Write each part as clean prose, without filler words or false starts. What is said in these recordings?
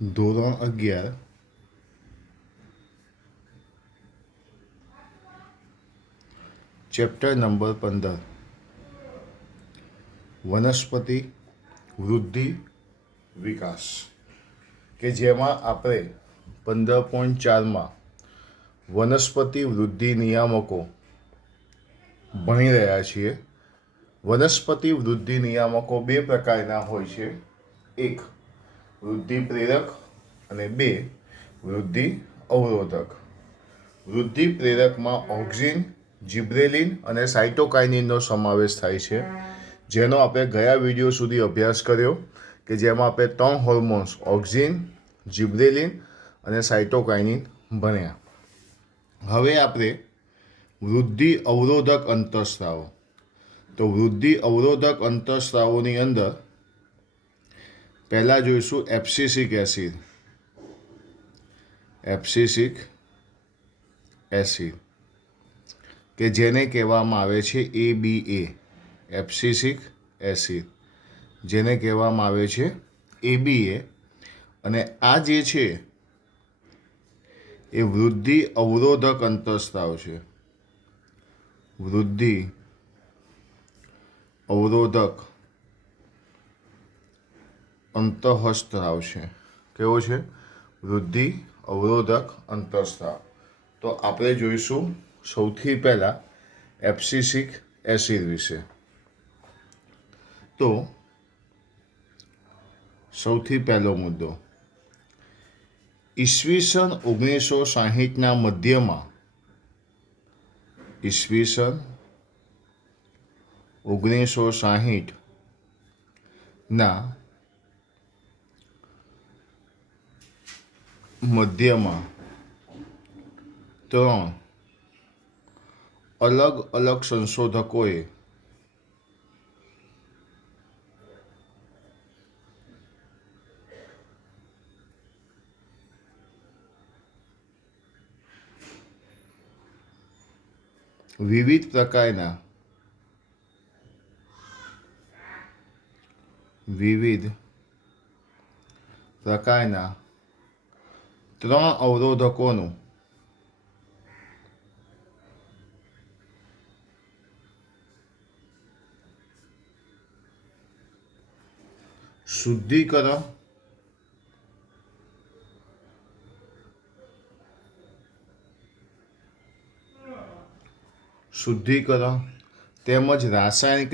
ધોરણ 11 chapter number 15 વનસ્પતિ વૃદ્ધિ વિકાસ કે જેમાં આપણે 15.4માં વનસ્પતિ વૃદ્ધિ નિયામકો ભણી રહ્યા છીએ. વનસ્પતિ વૃદ્ધિ નિયામકો બે પ્રકારના હોય છે. એક વૃદ્ધિ પ્રેરક અને બે વૃદ્ધિ અવરોધક. વૃદ્ધિ પ્રેરકમાં ઓક્સિન, જિબ્રેલિન અને સાઇટોકાઇનિનનો સમાવેશ થાય છે, જેનો આપણે ગયા વિડીયો સુધી અભ્યાસ કર્યો કે જેમાં આપણે 3 હોર્મોન્સ ઓક્સિન, જિબ્રેલિન અને સાઇટોકાઇનિન ભણ્યા. હવે આપણે વૃદ્ધિ અવરોધક અંતઃસ્રાવો. તો વૃદ્ધિ અવરોધક અંતઃસ્રાવોની અંદર પહેલાં જોઈશું એબ્સિસિક એસિડ. એબ્સિસિક એસિડ કે જેને કહેવામાં આવે છે ABA. એબ્સિસિક એસિડ જેને કહેવામાં આવે છે ABA. અને આ જે છે એ વૃદ્ધિ અવરોધક અંતઃસ્રાવ છે. વૃદ્ધિ અવરોધક અંતઃસ્રાવ છે. કેવો છે? વૃદ્ધિ અવરોધક અંતઃસ્રાવ. તો આપણે જોઈશું સૌથી પહેલાં એબ્સિસિક એસિડ વિશે. તો સૌથી પહેલો મુદ્દો, ઈસવીસન 1960ના મધ્યમાં 1960ના મધ્યમાં 3 અલગ અલગ સંશોધકોએ વિવિધ પ્રકારના ત્રણ અવરોધકોનું શુદ્ધિકરણ તેમજ રાસાયણિક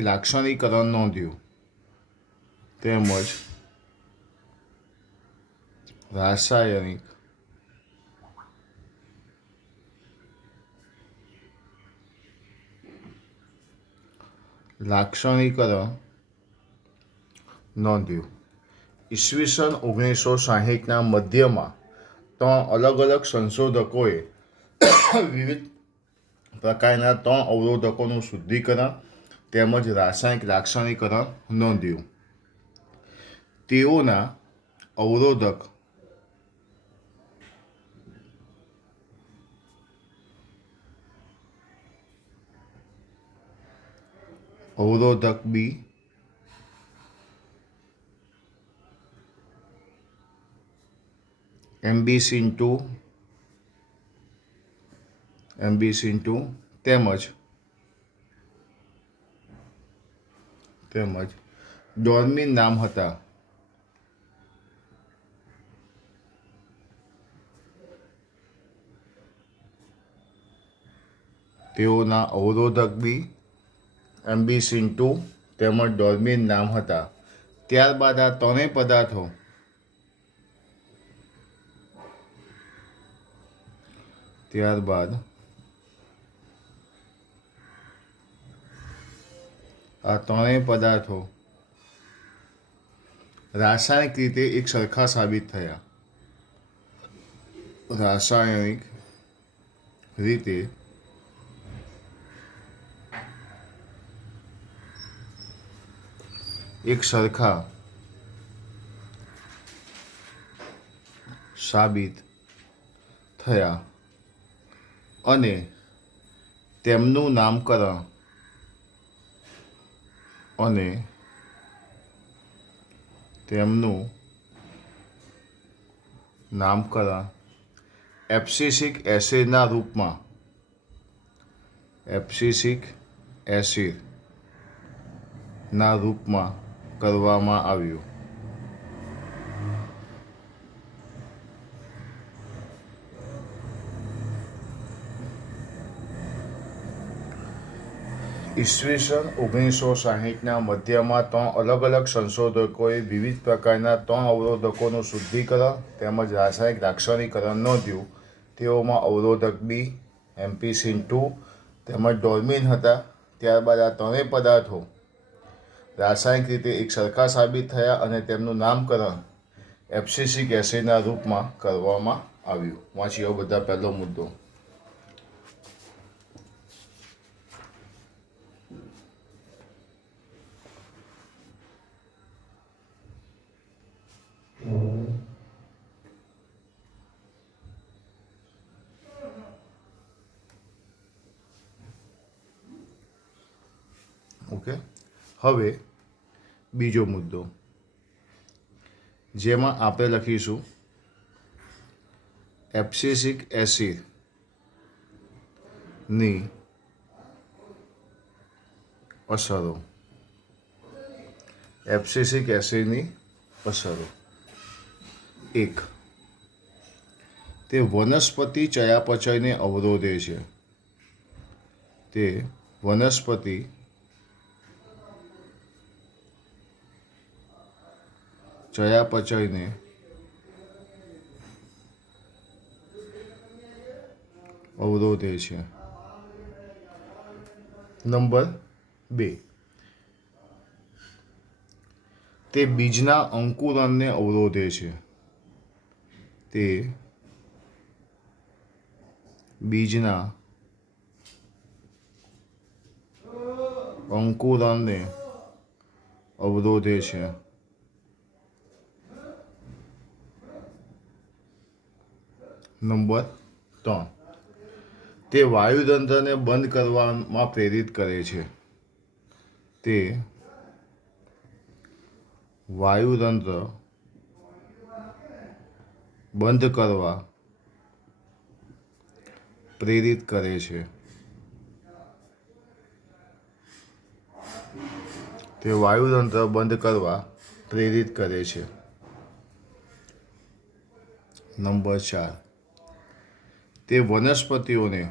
લાક્ષણિકરણ નોંધ્યું. ઈસવીસન 1960ના મધ્યમાં 3 અલગ અલગ સંશોધકોએ વિવિધ પ્રકારના 3 અવરોધકોનું શુદ્ધિકરણ તેમજ રાસાયણિક લાક્ષણિકરણ નોંધ્યું. તેઓના અવરોધક બી, એમ્બીસિન 2 તેમજ ડોર્મિન નામ હતા. તેઓના અવરોધક બી, એમ્બીસિન 2 તેમજ ડોર્મિન નામ હતા. ત્યારબાદ આ ત્રણેય પદાર્થો રાસાયણિક રીતે એક સરખા સાબિત થયા. અને તેમનું નામકરણ નામકરણ એબ્સિસિક એસિડના રૂપમાં કરવામાં આવ્યું. ઈસવીસન 1960ના મધ્યમાં 3 અલગ અલગ સંશોધકોએ વિવિધ પ્રકારના 3 અવરોધકોનું શુદ્ધિકરણ તેમજ રાસાયણિક લાક્ષણિકરણ નોંધ્યું. તેઓમાં અવરોધક બી, એમ્ફીસિન-2 તેમજ ડોર્મિન હતા. ત્યારબાદ આ ત્રણેય પદાર્થો રાસાયણિક રીતે એક સરખા સાબિત થયા અને તેમનું નામકરણ એબ્સિસિક એસિડના રૂપમાં કરવામાં આવ્યું. વાંચીએ બધા. પહેલો મુદ્દો. ઓકે, હવે બીજો મુદ્દો, જેમાં આપણે લખીશું એબ્સિસિક એસિડની અસરો. એબ્સિસિક એસિડની અસરો. 1. તે વનસ્પતિ ચયાપચયને અવરોધે છે. તે વનસ્પતિ ચયાપચયને અવરોધે છે. નંબર 2. તે બીજના અંકુરણને અવરોધે છે. તે બીજના અંકુરણને અવરોધે છે. નંબર 3. તે વાયુતંત્રને બંધ કરવામાં પ્રેરિત કરે છે. તે વાયુતંત્ર બંધ કરવા પ્રેરિત કરે છે. તે વાયુતંત્ર બંધ કરવા પ્રેરિત કરે છે. નંબર 4. તે વનસ્પતિઓને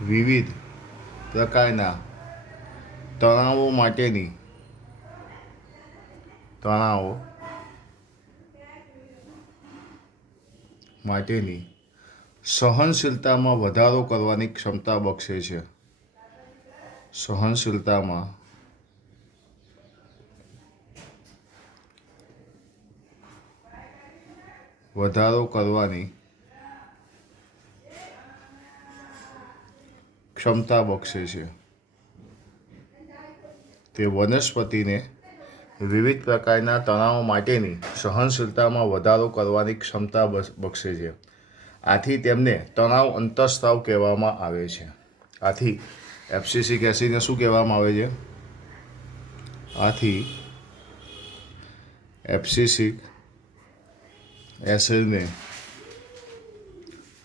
વિવિધ પ્રકારના તણાવો માટેની સહનશીલતામાં વધારો કરવાની ક્ષમતા બક્ષે છે. સહનશીલતામાં વધારો કરવાની ક્ષમતા બક્ષે છે. તે વનસ્પતિને વિવિધ પ્રકારના તણાવો માટેની સહનશીલતામાં વધારો કરવાની ક્ષમતા બક્ષે છે. આથી તેમને તણાવ અંતઃસ્ત્રાવ કહેવામાં આવે છે. આથી એબ્સિસિક એસિડને શું કહેવામાં આવે છે? આથી એબ્સિસિક એસિડને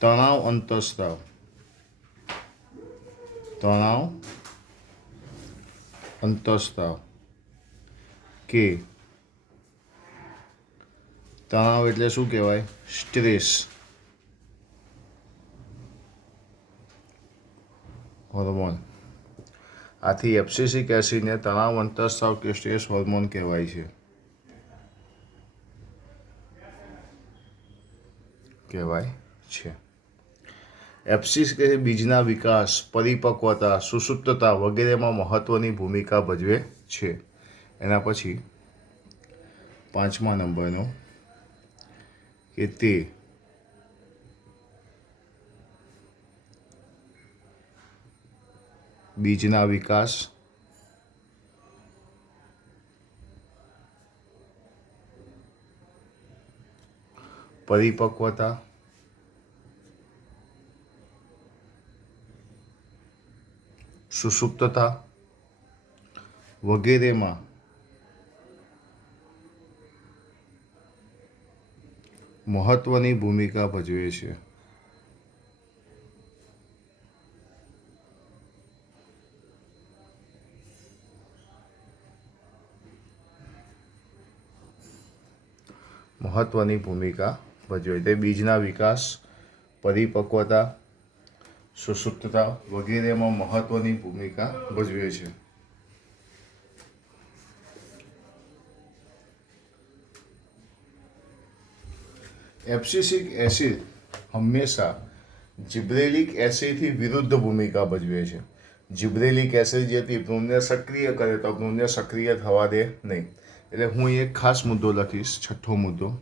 તણાવ અંતઃસ્ત્રાવ કે તણાવ એટલે શું કહેવાય? Stress hormone. આથી એબ્સિસિક એસિડને તણાવ અંતઃસ્ત્રાવ કે સ્ટ્રેસ હોર્મોન કહેવાય છે. એબ્સિસિક એસિડ બીજના વિકાસ, પરિપક્વતા, સુષુપ્તતા વગેરેમાં મહત્વની ભૂમિકા ભજવે છે. એના પછી 5મા નંબરનો કે તે બીજના વિકાસ, પરિપક્વતા સુષુપ્તતા વગેરેમાં મહત્વની ભૂમિકા ભજવે છે. મહત્વની ભૂમિકા ભજવે તે બીજના વિકાસ, પરિપક્વતા, સુષુપ્તતા વગેરેમાં મહત્વની ભૂમિકા ભજવે છે. એબ્સિસિક એસિડ હંમેશા જિબ્રેલિક એસિડથી વિરુદ્ધ ભૂમિકા ભજવે છે. જિબ્રેલિક એસિડ જે હતી ભ્રૂણને સક્રિય કરે તો ભ્રૂણને સક્રિય થવા દે નહીં. એટલે હું એક ખાસ મુદ્દો લખીશ, છઠ્ઠો મુદ્દો.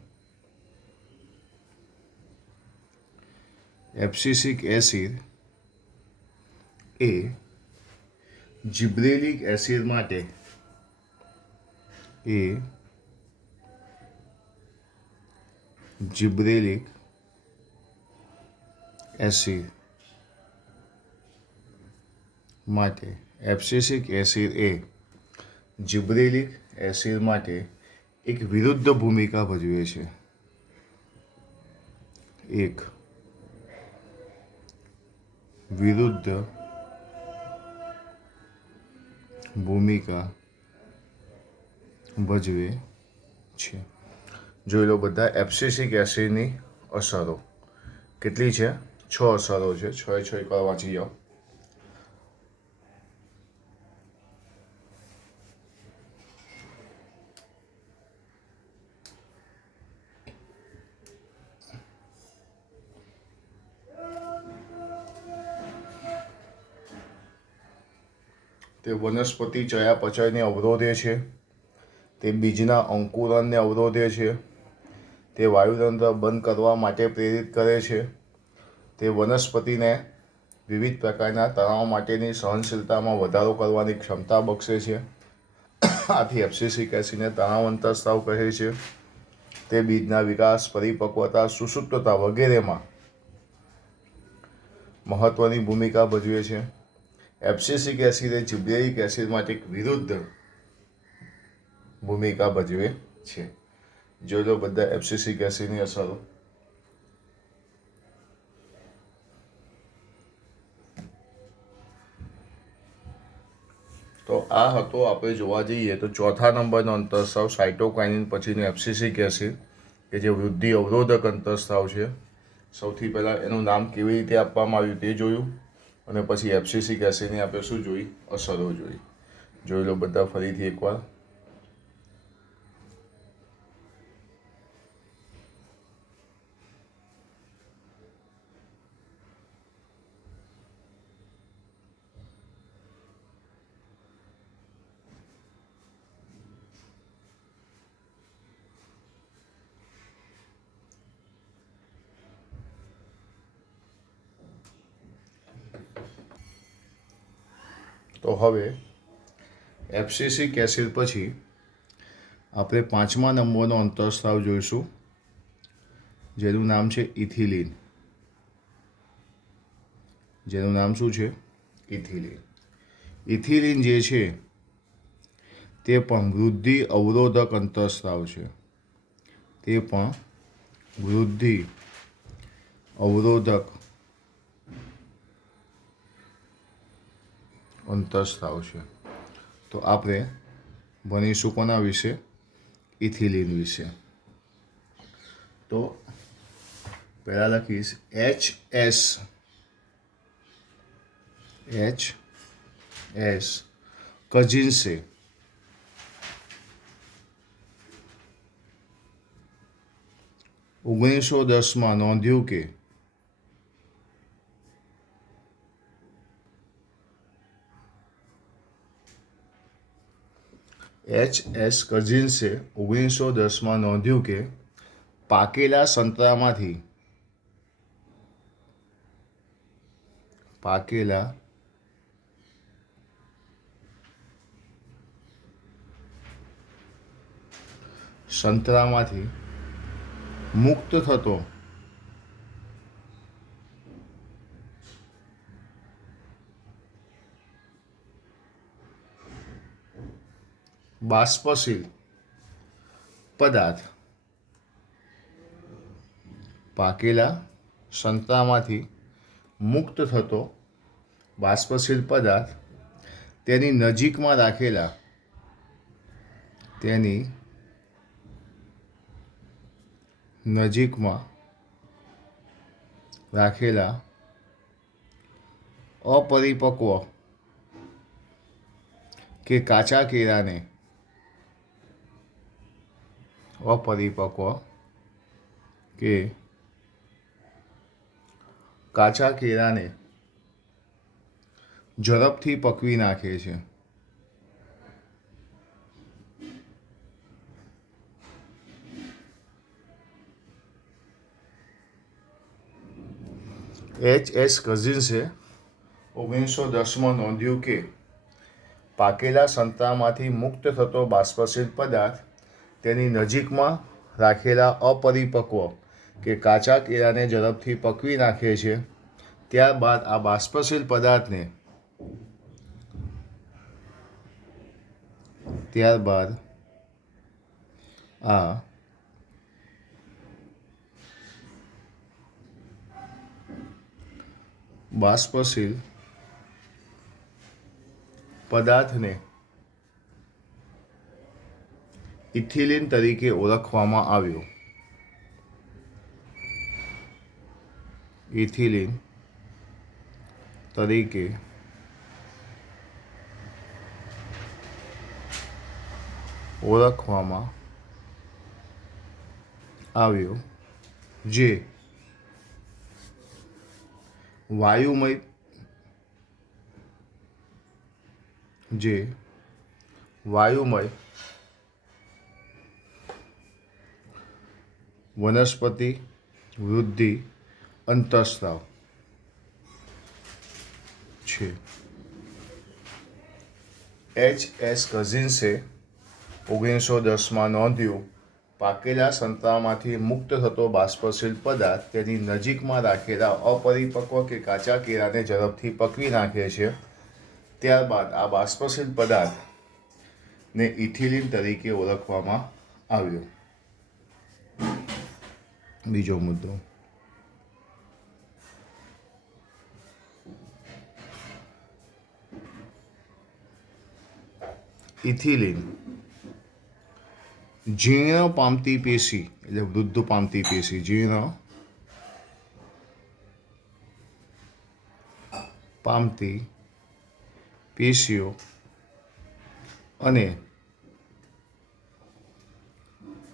એબ્સિસિક એસિડ એ જિબ્રેલિક એસિડ માટે જિબ્રેલિક એસિડ માટે એબ્સિસિક એસિડ એ જિબ્રેલિક એસિડ માટે એક વિરુદ્ધ ભૂમિકા ભજવે છે. એક વિરુદ્ધ ભૂમિકા ભજવે છે. જોઈ લો બધા એબ્સિસિક એસિડની અસરો કેટલી છે? 6 અસરો છે. 6 એકવાર વાંચી જાઓ. તે વનસ્પતિ ચયાપચયને અવરોધે છે. તે બીજના અંકુરણને અવરોધે છે. તે વાયુતંત્ર બંધ કરવા માટે પ્રેરિત કરે છે. તે વનસ્પતિને વિવિધ પ્રકારના તણાવ માટેની સહનશીલતામાં વધારો કરવાની ક્ષમતા બક્ષે છે. આથી એબ્સિસિક એસિડને તણાવ અંતઃસ્રાવ કહે છે. તે બીજના વિકાસ, પરિપક્વતા, સુષુપ્તતા વગેરેમાં મહત્વની ભૂમિકા ભજવે છે. એબ્સિસિક એસિડ એ જિબ્રેલિક એસિડ માટે એક વિરુદ્ધ ભૂમિકા ભજવે છે. જોઈ લો બધા એબ્સિસિક એસિડની અસરો. તો આ હતો આપણે જોવા જઈએ તો ચોથા નંબરનો અંતઃસ્રાવ સાયટોકાઇનિન પછીનું એબ્સિસિક એસિડ કે જે વૃદ્ધિ અવરોધક અંતઃસ્રાવ છે. સૌથી પહેલાં એનું નામ કેવી રીતે આપવામાં આવ્યું તે જોયું અને પછી એબ્સિસિક એસિડની આપણે શું જોઈ? અસરો જોઈ. જોઈ લો બધા ફરીથી એકવાર. તો હવે એબ્સિસિક એસિડ પછી આપણે 5મા નંબરનો અંતઃસ્રાવ જોઈશું, જેનું નામ છે ઇથિલિન. જેનું નામ શું છે? ઇથિલિન. ઇથિલિન જે છે તે પણ વૃદ્ધિ અવરોધક અંતઃસ્રાવ છે. તે પણ વૃદ્ધિ અવરોધક અંતઃસ્રાવ છે. તો આપણે ભણીશું કોના વિશે? ઇથિલિન વિશે. તો પહેલાં લખીશ HS કજિન્સે 1910માં નોંધ્યું કે HS કજિન્સે 1910માં નોંધ્યું કે પાકેલા સંતરામાંથી મુક્ત થતો બાષ્પશીલ પદાર્થ પાકેલા સંતરામાંથી મુક્ત થતો બાષ્પશીલ પદાર્થ તેની નજીકમાં રાખેલા અપરિપક્વ કે કાચા કેળાને ઝડપથી પકવી નાખે છે. H.S. કઝિન્સે 1910માં નોંધ્યું કે પાકેલા સંતરામાંથી મુક્ત થતો બાષ્પશીલ પદાર્થ તેની નજીકમાં રાખેલા અપરિપક્વ કે કાચા કેળાને ઝડપથી પકવી નાખે છે. ત્યારબાદ આ બાષ્પશીલ પદાર્થને ઇથિલિન તરીકે ઓળખવામાં આવ્યો. જે વાયુમય વનસ્પતિ વૃદ્ધિ અંતઃસ્રાવ છે. H.S. કઝિન્સે 1910માં નોંધ્યું પાકેલા સંતરામાંથી મુક્ત થતો બાષ્પશીલ પદાર્થ તેની નજીકમાં રાખેલા અપરિપક્વ કે કાચા કેળાને ઝડપથી પકવી નાખે છે. ત્યારબાદ આ બાષ્પશીલ પદાર્થને ઇથિલિન તરીકે ઓળખવામાં આવ્યો. બીજો મુદ્દો, ઇથિલિન જીર્ણ પામતી પેશી એટલે વૃદ્ધ પામતી પેશી, જીર્ણ પામતી પેશીઓ અને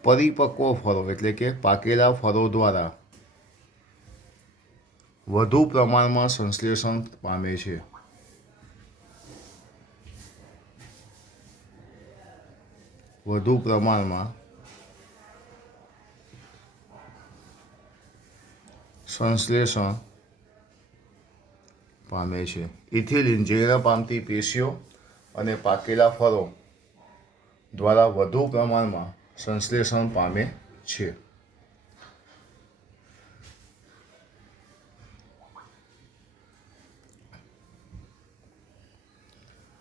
પરિપક્વ ફળો એટલે કે પાકેલા ફળો દ્વારા વધુ પ્રમાણમાં સંશ્લેષણ પામે છે. ઇથિલિન જીર્ણ પામતી પેશીઓ અને પાકેલા ફળો દ્વારા વધુ પ્રમાણમાં સંશ્લેષણ પામે છે.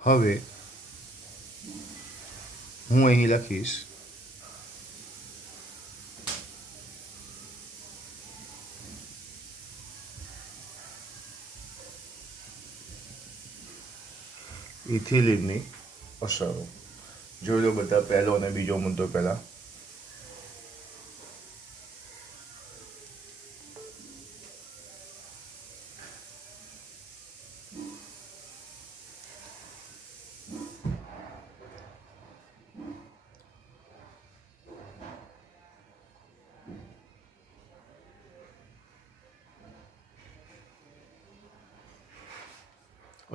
હવે હું અહીં લખીશ ઇથિલિનની અસરો. જોઈ લો બધા પહેલો અને બીજો મુદ્દો પહેલા.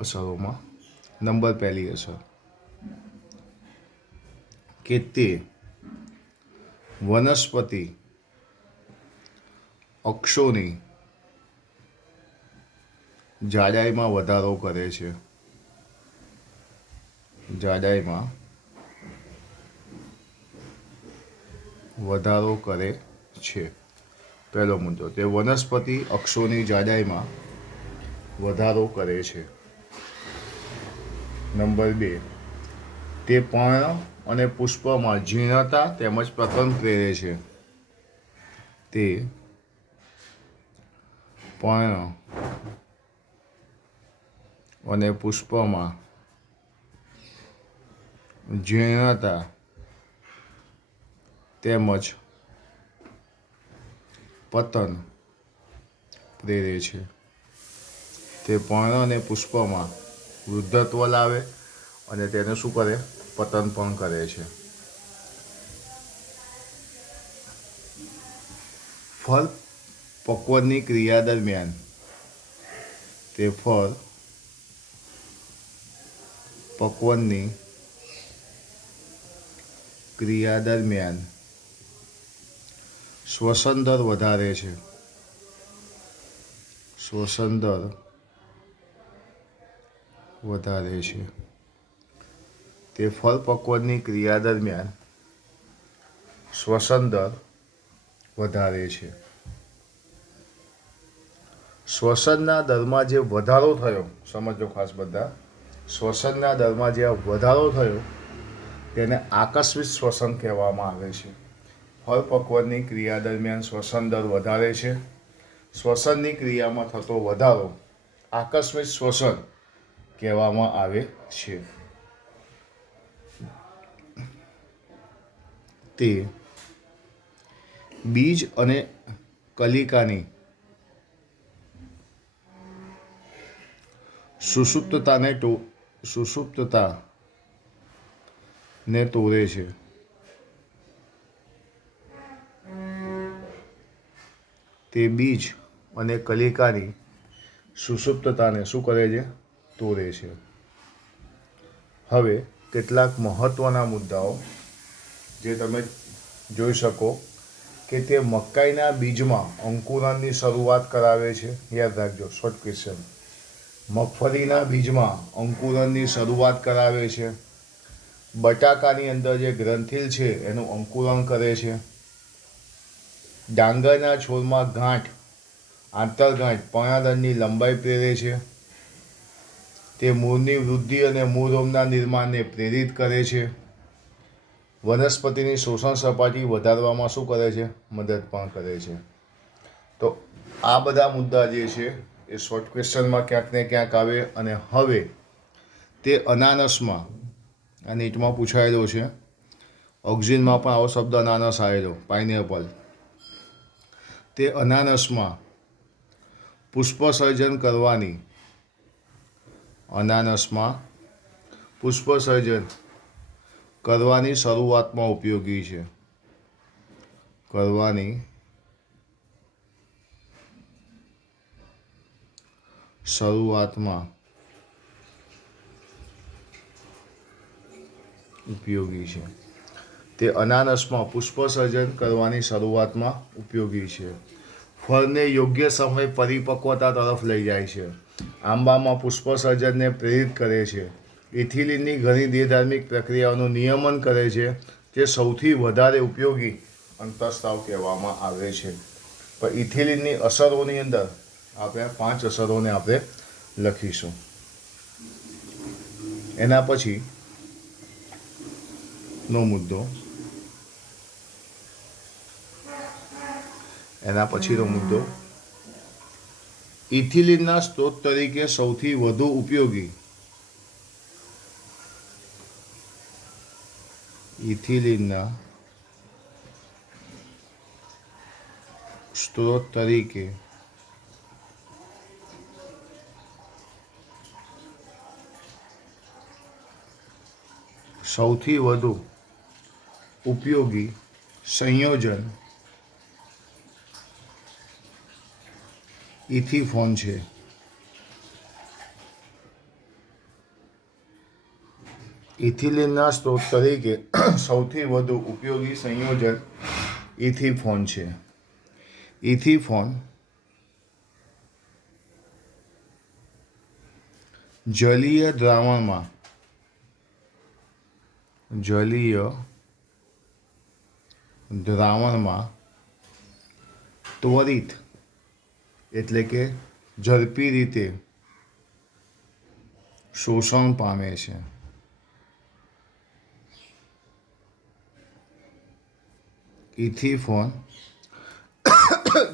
અસરોમાં નંબર પહેલી અસર કે તે વનસ્પતિ અક્ષોની જાડાઈમાં વધારો કરે છે. પહેલો મુદ્દો, તે વનસ્પતિ અક્ષોની જાડાઈમાં વધારો કરે છે. નંબર 2, તે પર્ણ અને પુષ્પમાં જીર્ણતા તેમજ પતન પ્રેરે છે. તે પર્ણ અને પુષ્પમાં જીર્ણતા તેમજ પતન પ્રેરે છે. તે પર્ણ અને પુષ્પમાં વૃદ્ધત્વ લાવે અને તેને શું કરે? પતન પણ કરે છે. ફળ પક્વની ક્રિયા દરમિયાન તે ફળ પક્વની ક્રિયા દરમિયાન શ્વસન દર વધારે છે. શ્વસન દર વધારે છે. તે ફળ પક્વની ક્રિયા દરમિયાન શ્વસન દર વધારે છે. શ્વસનના દરમાં જે વધારો થયો, સમજો ખાસ બધા, શ્વસનના દરમાં જે વધારો થયો તેને આકસ્મિક શ્વસન કહેવામાં આવે છે. ફળ પક્વની ક્રિયા દરમિયાન શ્વસન દર વધારે છે. શ્વસનની ક્રિયામાં થતો વધારો આકસ્મિક શ્વસન કહેવામાં આવે છે. તે બીજ અને કલિકાની સુષુપ્તતાને તોડે છે. તે બીજ અને કલિકાની સુષુપ્તતાને શું કરે છે? તોડે છે. હવે કેટલાક મહત્વના મુદ્દાઓ જે તમે જોઈ શકો કે તે મકાઈના બીજમાં અંકુરણની શરૂઆત કરાવે છે. યાદ રાખજો, શોર્ટ ક્વેશ્ચન. મગફળીના બીજમાં અંકુરણની શરૂઆત કરાવે છે. બટાકાની અંદર જે ગ્રંથિલ છે એનું અંકુરણ કરે છે. ડાંગરના છોડમાં ગાંઠ, આંતરગાંઠ, પર્ણદંડની લંબાઈ પ્રેરે છે. તે મૂળની વૃદ્ધિ અને મૂળરોમના નિર્માણને પ્રેરિત કરે છે. વનસ્પતિની શોષણ સપાટી વધારવામાં શું કરે છે? મદદ પણ કરે છે. તો આ બધા મુદ્દા જે છે એ શોર્ટ ક્વેશ્ચનમાં ક્યાંક ને ક્યાંક આવે. અને હવે તે અનાનસમાં, આ નીટમાં પૂછાયેલો છે, ઓક્ઝિનમાં પણ આવો શબ્દ અનાનસ આવેલો, પાઇનેપલ. તે અનાનસમાં પુષ્પસર્જન કરવાની શરૂઆતમાં ઉપયોગી છે. તે અનાનસમાં પુષ્પસર્જન કરવાની શરૂઆતમાં ઉપયોગી છે. ફળને યોગ્ય સમય પરિપક્વતા તરફ લઈ જાય છે. આંબામાં પુષ્પસર્જનને પ્રેરિત કરે છે. ઇથિલિનની ઘણી દેહધાર્મિક પ્રક્રિયાઓનું નિયમન કરે છે. તે સૌથી વધારે ઉપયોગી અંતઃસ્ત્રાવ કહેવામાં આવે છે. પણ ઇથિલિનની અસરોની અંદર આપણે 5 અસરોને આપણે લખીશું. એના પછીનો મુદ્દો ઇથિલિનના સ્ત્રોત તરીકે સૌથી વધુ ઉપયોગી સંયોજન ઇથિફોન છે. ઇથિલિનના સ્ત્રોત તરીકે સૌથી વધુ ઉપયોગી સંયોજન ઇથિફોન છે. ઇથિફોન જલીય દ્રાવણમાં ત્વરિત એટલે કે ઝડપી રીતે શોષણ પામે છે. ઇથિફોન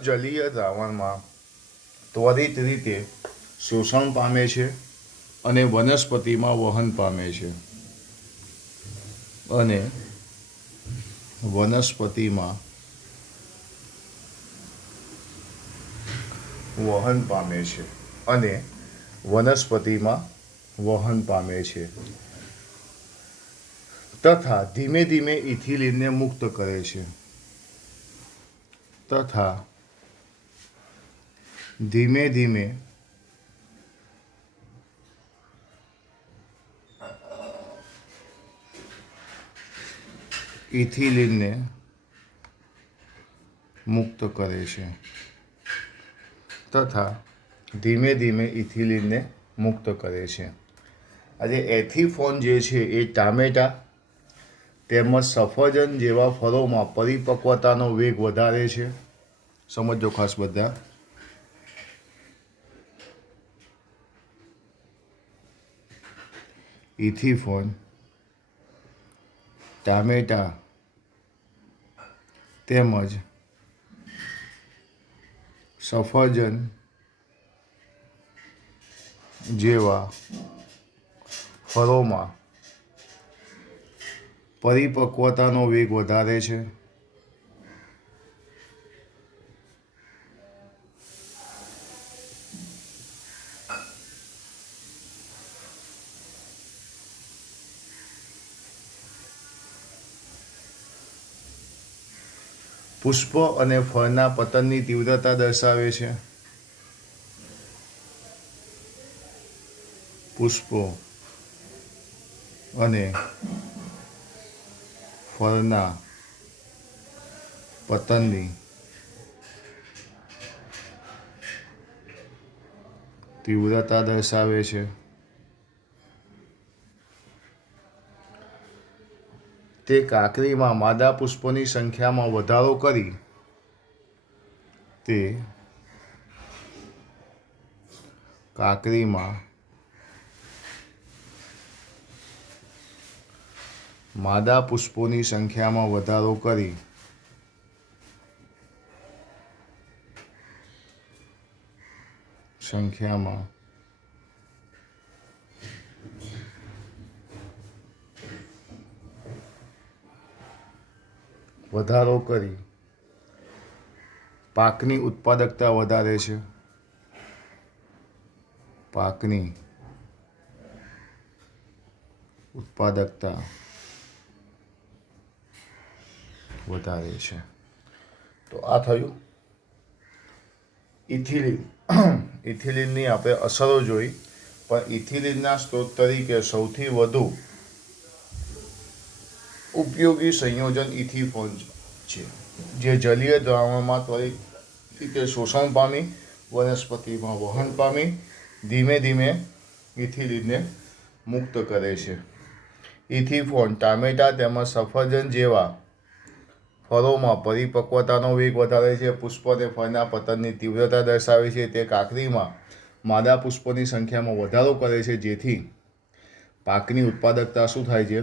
જલીય દ્રાવણમાં ત્વરિત રીતે શોષણ પામે છે અને વનસ્પતિમાં વહન પામે છે અને વનસ્પતિમાં વહન પામે છે અને વનસ્પતિમાં વહન પામે છે તથા ધીમે ધીમે ઇથિલિનને મુક્ત કરે છે તથા ધીમે ધીમે ઇથિલિનને મુક્ત કરે છે તથા ધીમે ધીમે ઇથિલિનને મુક્ત કરે છે. આજે એથિફોન જે છે એ ટામેટા તેમજ સફરજન જેવા ફળોમાં પરિપક્વતાનો વેગ વધારે છે. સમજો ખાસ બધા. ઇથિફોન ટામેટા તેમજ સફરજન જેવા ફળોમાં પરિપક્વતાનો વેગ વધારે છે. પુષ્પ અને ફળના પતનની તીવ્રતા દર્શાવે છે. પુષ્પો અને ફળના પતનની તીવ્રતા દર્શાવે છે. તે કાકરીમાં માદા પુષ્પોની સંખ્યામાં વધારો કરી તે કાકરીમાં માદા પુષ્પોની સંખ્યામાં વધારો કરી પાકની ઉત્પાદકતા વધારે છે. પાકની ઉત્પાદકતા વધારે છે. તો આ થયું ઇથિલિન. ઇથિલિનની આપણે અસરો જોઈ, પણ ઇથિલિનના સ્ત્રોત તરીકે સૌથી વધુ ઉપયોગી સંયોજન ઇથિફોન છે, જે જલીય દ્રાવણમાં ત્વરિત રીતે શોષણ પામી વનસ્પતિમાં વહન પામી ધીમે ધીમે ઇથિલિનને મુક્ત કરે છે. ઇથિફોન ટામેટા તેમજ સફરજન જેવા ફળોમાં પરિપક્વતાનો વેગ વધારે છે. પુષ્પ અને ફળના પતનની તીવ્રતા દર્શાવે છે. તે કાકરીમાં માદા પુષ્પોની સંખ્યામાં વધારો કરે છે, જેથી પાકની ઉત્પાદકતા શું થાય છે?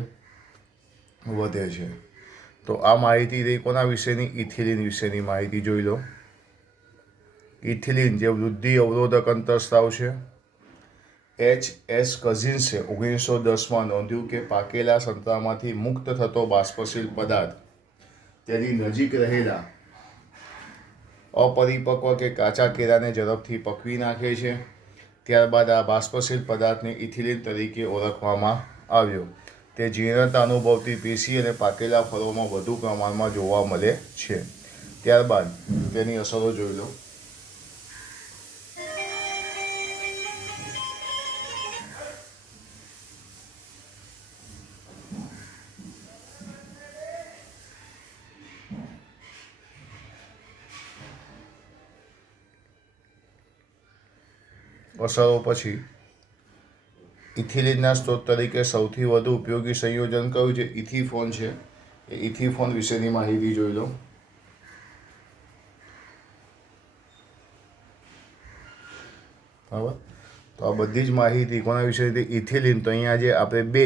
વધે છે. તો આ માહિતી રહી કોના વિશેની? ઇથિલિન વિશેની માહિતી જોઈ લો. ઇથિલિન જે વૃદ્ધિ અવરોધક અંતઃસ્ત્રાવ છે. H.S. કઝિન્સે 1910માં નોંધ્યું કે પાકેલા સંતરામાંથી મુક્ત થતો બાષ્પશીલ પદાર્થ તેની નજીક રહેલા અપરિપક્વ કે કાચા કેળાને ઝડપથી પકવી નાખે છે. ત્યારબાદ આ બાષ્પશીલ પદાર્થને ઇથિલિન તરીકે ઓળખવામાં આવ્યો. તે જીર્ણતા અનુભવતી પેશી અને પાકેલા ફળોમાં વધુ પ્રમાણમાં જોવા મળે છે. ત્યારબાદ તેની અસરો જોઈ લો. અસરો પછી ઇથિલિનના સ્ત્રોત તરીકે સૌથી વધુ ઉપયોગી સંયોજન કયું છે? ઇથિફોન છે. એ ઇથિફોન વિશેની માહિતી જોઈ લો. બરાબર. તો આ બધી જ માહિતી કોના વિશે હતી? ઇથિલિન. તો અહીંયા જે આપણે બે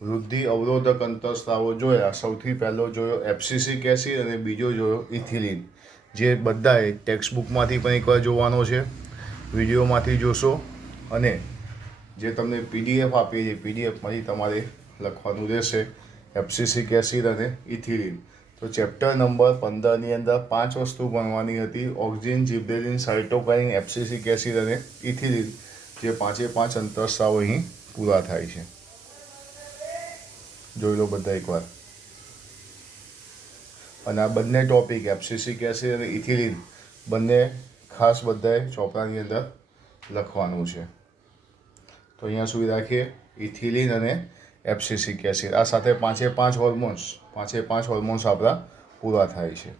વૃદ્ધિ અવરોધક અંતઃસ્રાવો જોયા. સૌથી પહેલો જોયો એબ્સિસિક એસિડ અને બીજો જોયો ઇથિલિન, જે બધાએ ટેક્સ્ટ બુકમાંથી પણ એકવાર જોવાનો છે, વિડીયોમાંથી જોશો, અને જે તમને PDF આપીએ છીએ PDFમાંથી તમારે લખવાનું રહેશે એબ્સિસિક એસિડ અને ઇથિલિન. તો ચેપ્ટર નંબર 15ની અંદર 5 વસ્તુ ભણવાની હતી: ઓક્સિન, જિબરેલિન, સાયટોકાઇન, એબ્સિસિક એસિડ અને ઇથિલિન, જે 5 અંતઃસ્રાવો અહીં પૂરા થાય છે. જોઈ લો બધા એકવાર. અને આ બંને ટોપિક એબ્સિસિક એસિડ અને ઇથિલિન બંને ખાસ બધાએ ચોપડાની અંદર લખવાનું છે. તો અહીંયા સુધી રાખીએ. ઇથિલિન અને એબ્સિસિક એસિડ, આ સાથે 5 હોર્મોન્સ આપણા પૂરા થાય છે.